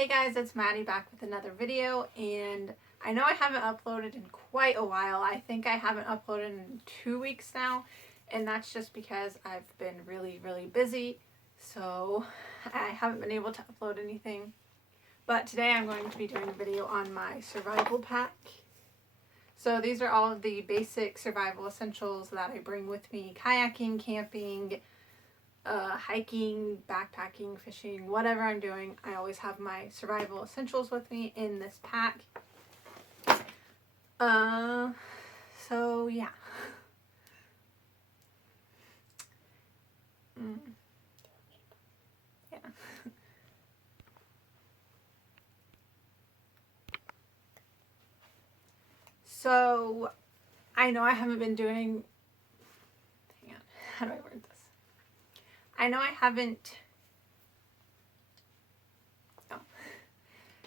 Hey guys, it's Maddie back with another video, and I know I haven't uploaded in quite a while. I think I haven't uploaded in 2 weeks now, and that's just because I've been really busy, so I haven't been able to upload anything. But today I'm going to be doing a video on my survival pack. So these are all of the basic survival essentials that I bring with me: kayaking, camping, hiking, backpacking, fishing, whatever I'm doing. I always have my survival essentials with me in this pack. So yeah. Yeah. So I know I haven't been doing, hang on, how do I word this? I know I haven't,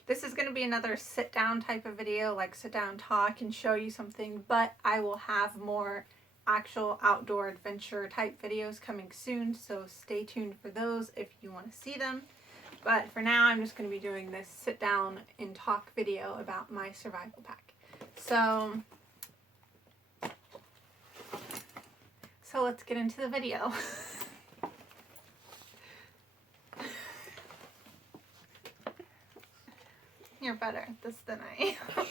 this is going to be another sit down type of video, like sit down talk and show you something, but I will have more actual outdoor adventure type videos coming soon, so stay tuned for those if you want to see them. But for now, I'm just going to be doing this sit down and talk video about my survival pack. So let's get into the video. You're better at this than I am.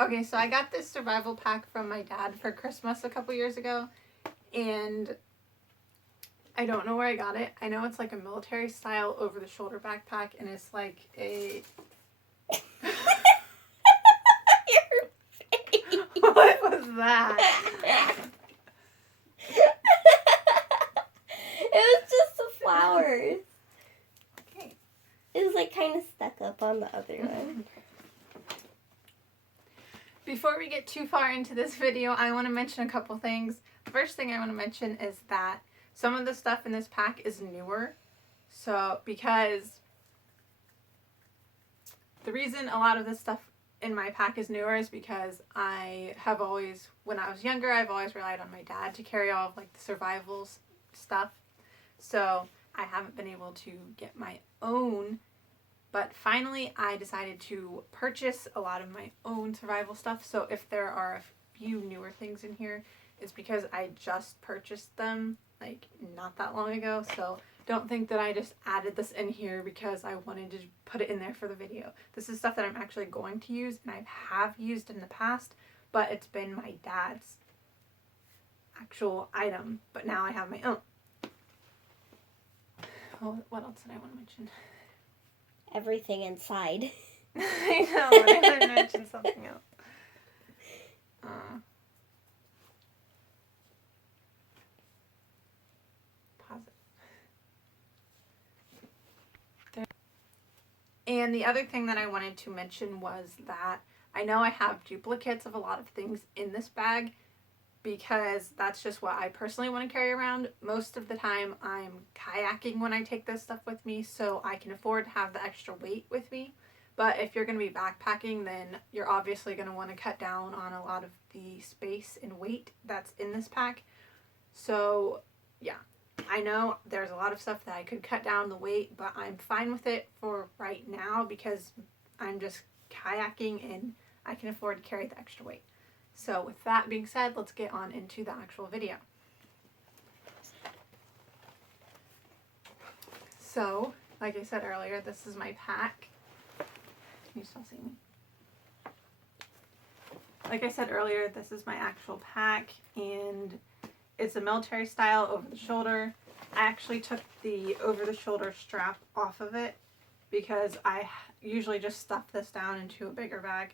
Okay, so I got this survival pack from my dad for Christmas a couple years ago, and I don't know where I got it. I know it's like a military style over the shoulder backpack, and it's like a What was that? It was just the flowers. Okay. It was like kind of stuck up on the other one. Before we get too far into this video, I want to mention a couple things. The first thing I want to mention is that some of the stuff in this pack is newer. So, because the reason a lot of this stuff in my pack is newer is because I have always, when I was younger, I've always relied on my dad to carry all of like the survival stuff. So I haven't been able to get my own, but finally I decided to purchase a lot of my own survival stuff. So if there are a few newer things in here, it's because I just purchased them like not that long ago. So don't think that I just added this in here because I wanted to put it in there for the video. This is stuff that I'm actually going to use, and I have used in the past, but it's been my dad's actual item, but now I have my own. Oh, what else did I want to mention? Everything inside. I know, but I didn't mention something else. Pause it. And the other thing that I wanted to mention was that I know I have duplicates of a lot of things in this bag because that's just what I personally want to carry around. Most of the time I'm kayaking when I take this stuff with me, so I can afford to have the extra weight with me. But if you're going to be backpacking, then you're obviously going to want to cut down on a lot of the space and weight that's in this pack. So yeah, I know there's a lot of stuff that I could cut down the weight, but I'm fine with it for right now because I'm just kayaking and I can afford to carry the extra weight. So with that being said, let's get on into the actual video. So, like I said earlier, this is my pack. Can you still see me? Like I said earlier, this is my actual pack, and it's a military style over the shoulder. I actually took the over the shoulder strap off of it because I usually just stuff this down into a bigger bag.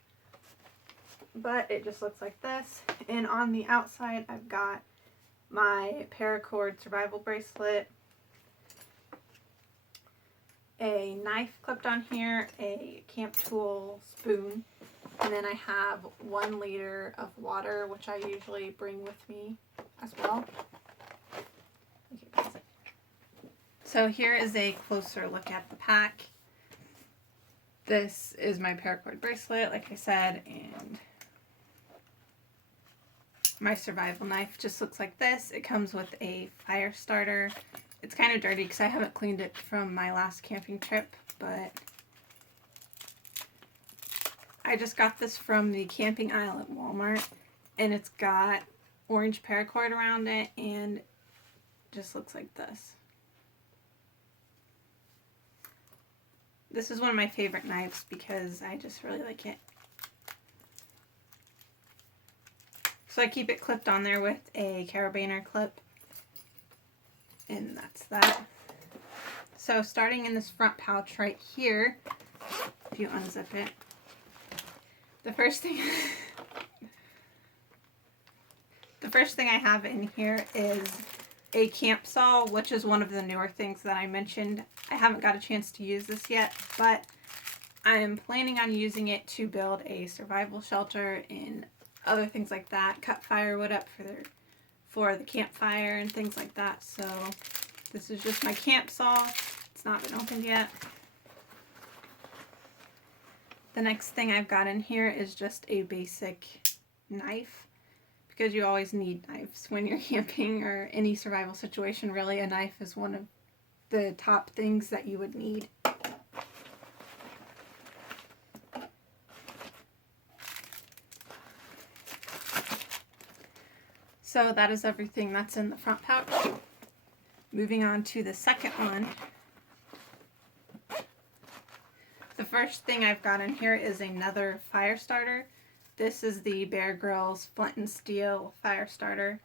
But it just looks like this, and on the outside I've got my paracord survival bracelet, a knife clipped on here, a camp tool spoon, and then I have 1 liter of water, which I usually bring with me as well. Okay, that's it. So here is a closer look at the pack. This is my paracord bracelet, like I said, and my survival knife just looks like this. It comes with a fire starter. It's kind of dirty because I haven't cleaned it from my last camping trip, but I just got this from the camping aisle at Walmart, and it's got orange paracord around it, and just looks like this. This is one of my favorite knives because I just really like it. So I keep it clipped on there with a carabiner clip, and that's that. So starting in this front pouch right here, if you unzip it, the first thing I have in here is a camp saw, which is one of the newer things that I mentioned. I haven't got a chance to use this yet, but I am planning on using it to build a survival shelter and other things like that, cut firewood up for the campfire and things like that. So this is just my camp saw. It's not been opened yet. The next thing I've got in here is just a basic knife, because you always need knives when you're camping or any survival situation. Really, a knife is one of the top things that you would need. So that is everything that's in the front pouch. Moving on to the second one. The first thing I've got in here is another fire starter. This is the Bear Grylls Flint and Steel fire starter,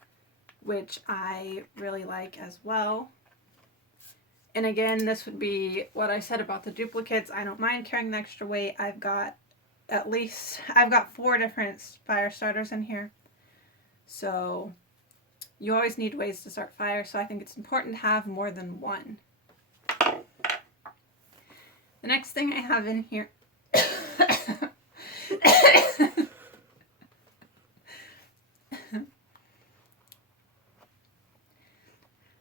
which I really like as well. And again, this would be what I said about the duplicates. I don't mind carrying the extra weight. I've got 4 different fire starters in here. So you always need ways to start fire, so I think it's important to have more than one. The next thing I have in here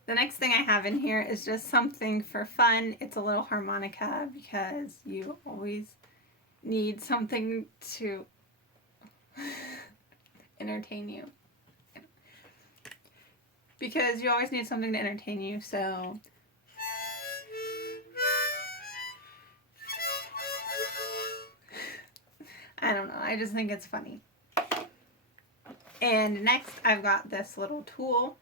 The next thing I have in here is just something for fun. It's a little harmonica because you always need something to entertain you. Because you always need something to entertain you, so I don't know, I just think it's funny. And next I've got this little tool.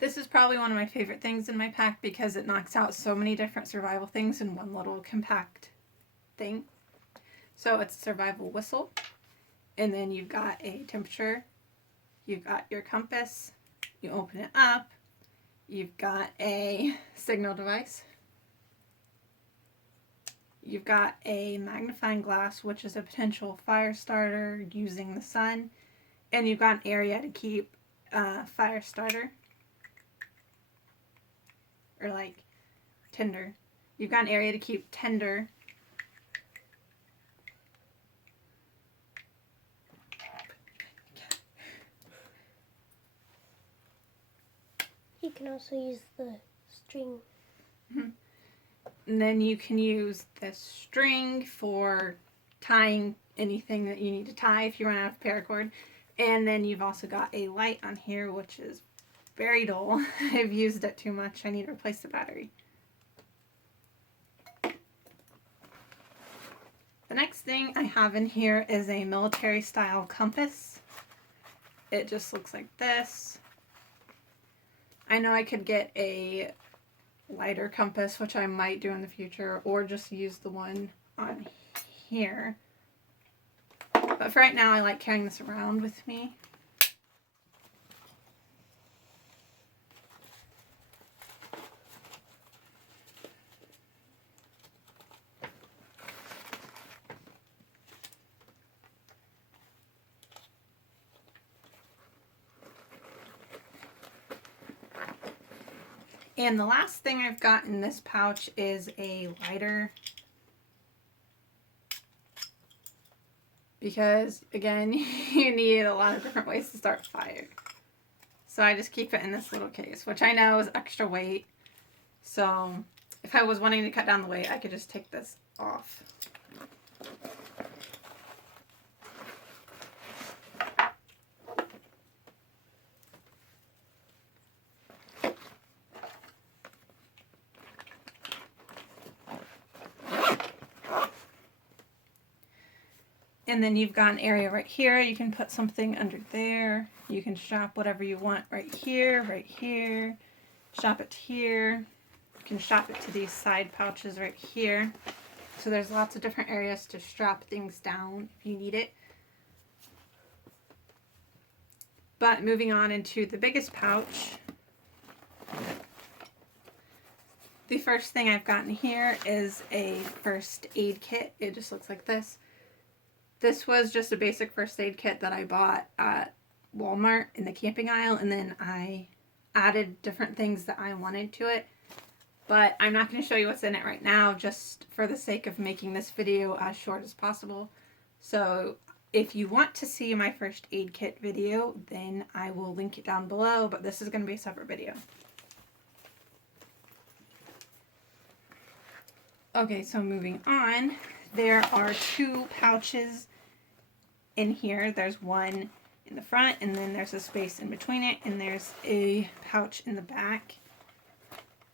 This is probably one of my favorite things in my pack because it knocks out so many different survival things in one little compact thing. So it's a survival whistle, and then you've got a temperature, you've got your compass, you open it up, you've got a signal device, you've got a magnifying glass, which is a potential fire starter using the sun, and you've got an area to keep fire starter, or like tinder. You've got an area to keep tinder. You can also use the string. Mm-hmm. And then you can use this string for tying anything that you need to tie if you run out of paracord. And then you've also got a light on here, which is very dull. I've used it too much. I need to replace the battery. The next thing I have in here is a military style compass. It just looks like this. I know I could get a lighter compass, which I might do in the future, or just use the one on here. But for right now, I like carrying this around with me. And the last thing I've got in this pouch is a lighter. Because, again, you need a lot of different ways to start a fire. So I just keep it in this little case, which I know is extra weight. So if I was wanting to cut down the weight, I could just take this off. And then you've got an area right here. You can put something under there. You can strap whatever you want right here, strap it here. You can strap it to these side pouches right here. So there's lots of different areas to strap things down if you need it. But moving on into the biggest pouch, the first thing I've gotten here is a first aid kit. It just looks like this. This was just a basic first aid kit that I bought at Walmart in the camping aisle, and then I added different things that I wanted to it. But I'm not going to show you what's in it right now, just for the sake of making this video as short as possible. So if you want to see my first aid kit video, then I will link it down below, but this is going to be a separate video. Okay, so moving on, there are two pouches in here. There's one in the front, and then there's a space in between it, and there's a pouch in the back.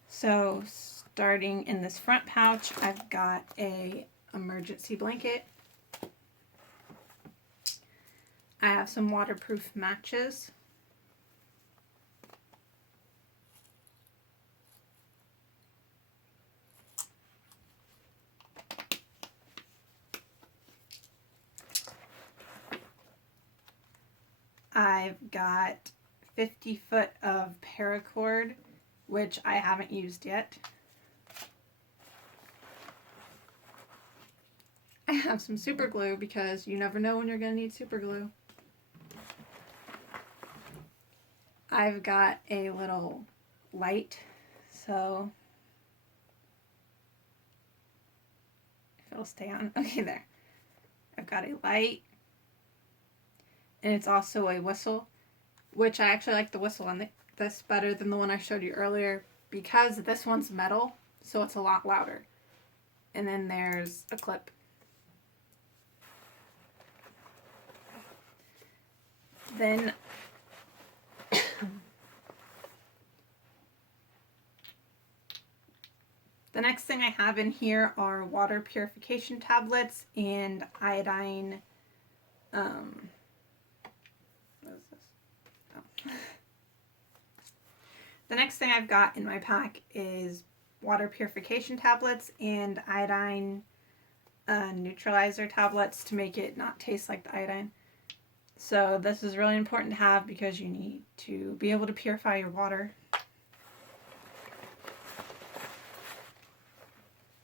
So starting in this front pouch, I've got a emergency blanket. I have some waterproof matches. I've got 50 foot of paracord, which I haven't used yet. I have some super glue because you never know when you're going to need super glue. I've got a little light, so if it'll stay on. Okay, there. I've got a light, and it's also a whistle, which I actually like the whistle on this better than the one I showed you earlier because this one's metal, so it's a lot louder. And then there's a clip. Then the next thing I have in here are water purification tablets and iodine. What is this? Oh. The next thing I've got in my pack is water purification tablets and iodine neutralizer tablets to make it not taste like the iodine. So this is really important to have because you need to be able to purify your water.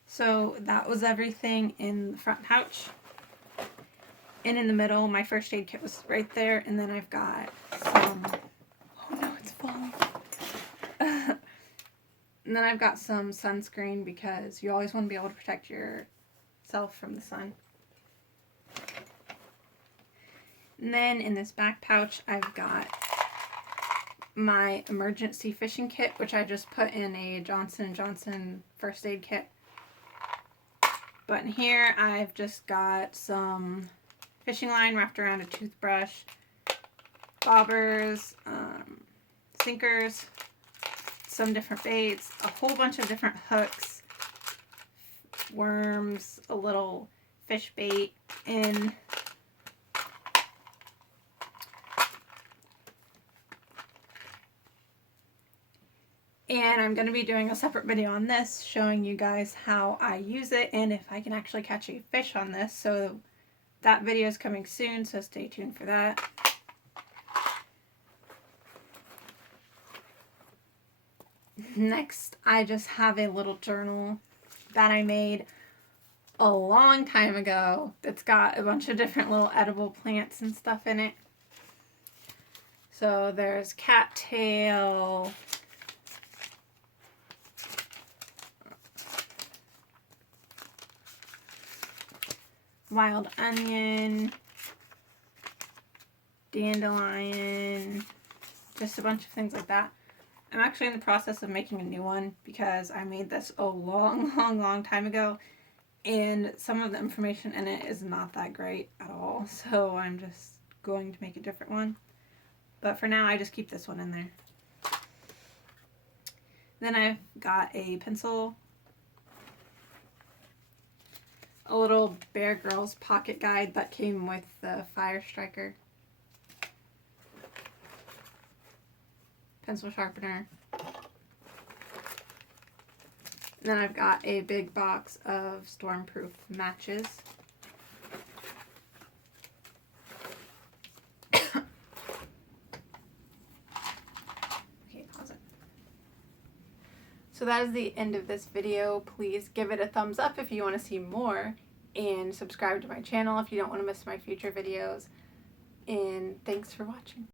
So that was everything in the front pouch. And in the middle, my first aid kit was right there. And then I've got some... Oh no, it's falling. And then I've got some sunscreen because you always want to be able to protect yourself from the sun. And then in this back pouch, I've got my emergency fishing kit, which I just put in a Johnson & Johnson first aid kit. But in here, I've just got some fishing line wrapped around a toothbrush, bobbers, sinkers, some different baits, a whole bunch of different hooks, worms, a little fish bait, and I'm going to be doing a separate video on this showing you guys how I use it and if I can actually catch a fish on this. So that video is coming soon, so stay tuned for that. Next, I just have a little journal that I made a long time ago that's got a bunch of different little edible plants and stuff in it. So there's cattail, wild onion, dandelion, just a bunch of things like that. I'm actually in the process of making a new one because I made this a long time ago and some of the information in it is not that great at all, so I'm just going to make a different one. But for now, I just keep this one in there. Then I've got a pencil, a little Bear Grylls pocket guide that came with the Fire Striker. Pencil sharpener. And then I've got a big box of stormproof matches. Okay, pause it. So that is the end of this video. Please give it a thumbs up if you want to see more, and subscribe to my channel if you don't want to miss my future videos. And thanks for watching.